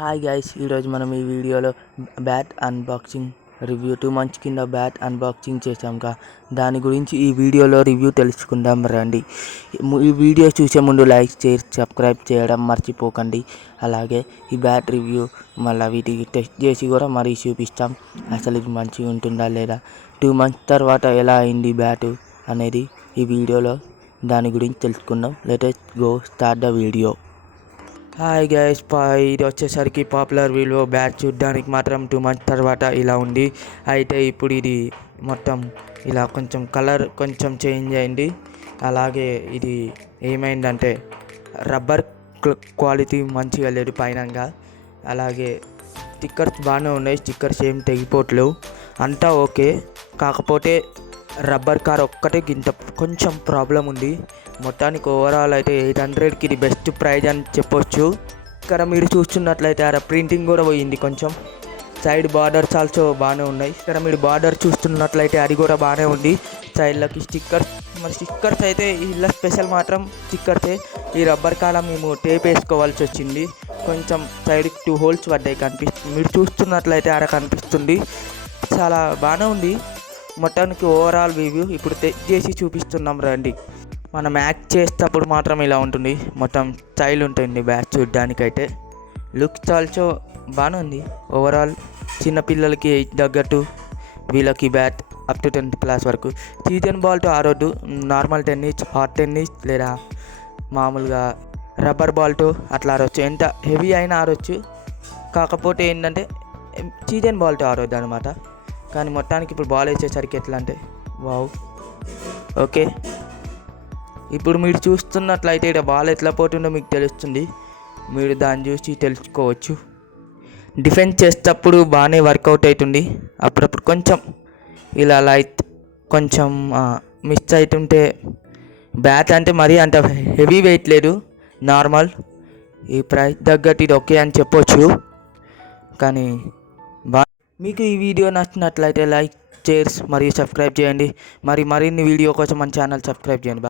Hi guys, ఈరోజు మనం ఈ వీడియోలో బ్యాట్ అన్బాక్సింగ్ రివ్యూ 2 మంత్స్ కింద బ్యాట్ అన్బాక్సింగ్ చేసాంగా, దాని గురించి ఈ వీడియోలో రివ్యూ తెలుసుకుందాం రండి. ఈ వీడియో చూసే ముందు లైక్, షేర్, సబ్స్క్రైబ్ చేయడం మర్చిపోకండి. అలాగే ఈ బ్యాట్ రివ్యూ మళ్ళీ వీటికి టెస్ట్ చేసి కూడా మరీ చూపిస్తాం. అసలు ఇది మంచిగా ఉంటుందా లేదా, 2 మంత్స్ తర్వాత ఎలా అయింది బ్యాటు అనేది ఈ వీడియోలో దాని గురించి తెలుసుకుందాం. Let's go start the video. Hi guys, ఇది వచ్చేసరికి పాపులర్ వీడియో. బ్యాట్ చూడ్డానికి మాత్రం 2 మంత్స్ తర్వాత ఇలా ఉంది. అయితే ఇప్పుడు ఇది మొత్తం ఇలా కొంచెం కలర్ కొంచెం చేంజ్ అయింది. అలాగే ఇది ఏమైందంటే రబ్బర్ క్వాలిటీ మంచిగా లేదు పైనంగా. అలాగే స్టిక్కర్స్ బాగానే ఉన్నాయి, స్టిక్కర్స్ ఏం తెగిపోవట్లేవు, అంతా ఓకే. కాకపోతే రబ్బర్ కార్ ఒక్కటే కొంచెం ప్రాబ్లం ఉంది. మొత్తానికి ఓవరాల్ అయితే 800కి ఇది బెస్ట్ ప్రైజ్ అని చెప్పొచ్చు. ఇక్కడ మీరు చూస్తున్నట్లయితే ఆ ప్రింటింగ్ కూడా పోయింది కొంచెం. సైడ్ బార్డర్స్ ఆల్సో బాగానే ఉన్నాయి. ఇక్కడ మీరు బార్డర్ చూస్తున్నట్లయితే అది కూడా బాగానే ఉంది. సైడ్లకి స్టిక్కర్స్ అయితే ఇలా స్పెషల్ మాత్రం స్టిక్కర్సే. ఈ రబ్బర్ కాలం మేము టేప్ వేసుకోవాల్సి వచ్చింది. కొంచెం సైడ్కి 2 హోల్స్ పడ్డాయి, కనిపిస్తుంది. మీరు చూస్తున్నట్లయితే ఆడ కనిపిస్తుంది. చాలా బాగానే ఉంది. మొత్తానికి ఓవరాల్ రివ్యూ ఇప్పుడు చేసి చూపిస్తున్నాం రండి. మనం యాక్ట్ చేసేటప్పుడు మాత్రం ఇలా ఉంటుంది, మొత్తం స్టైల్ ఉంటుంది బ్యాట్ చూడడానికైతే. లుక్స్ ఆల్సో బాగానే ఉంది. ఓవరాల్ చిన్నపిల్లలకి తగ్గట్టు వీళ్ళకి bat up to 10th class వరకు. సీజన్ బాల్తో ఆడొద్దు, నార్మల్ టెన్నిస్, హాట్ టెన్నిస్ లేదా మామూలుగా రబ్బర్ బాల్తో అట్లా ఆడవచ్చు. ఎంత హెవీ అయినా ఆడవచ్చు. కాకపోతే ఏంటంటే సీజన్ బాల్తో ఆడొద్దు అనమాట. కానీ మొత్తానికి ఇప్పుడు బాల్ వేసేసరికి ఎట్లా అంటే వావ్, ఓకే. ఇప్పుడు మీరు చూస్తున్నట్లయితే ఇక్కడ బాల్ ఎట్లా పోతుందో మీకు తెలుస్తుంది. మీరు దాన్ని చూసి తెలుసుకోవచ్చు. డిఫెన్స్ చేసేటప్పుడు బాగానే వర్కౌట్ అవుతుంది. అప్పుడప్పుడు కొంచెం ఇలా లైట్ కొంచెం మిస్ అవుతుంటే, బ్యాట్ అంటే మరీ అంత హెవీ వెయిట్ లేదు, నార్మల్. ఈ ప్రైస్ తగ్గట్టు ఇది ఓకే అని చెప్పొచ్చు. కానీ మీకు ఈ వీడియో నచ్చినట్లయితే లైక్, షేర్ మరియు సబ్స్క్రైబ్ చేయండి. మరిన్ని వీడియో కోసం మన ఛానల్ సబ్స్క్రైబ్ చేయండి.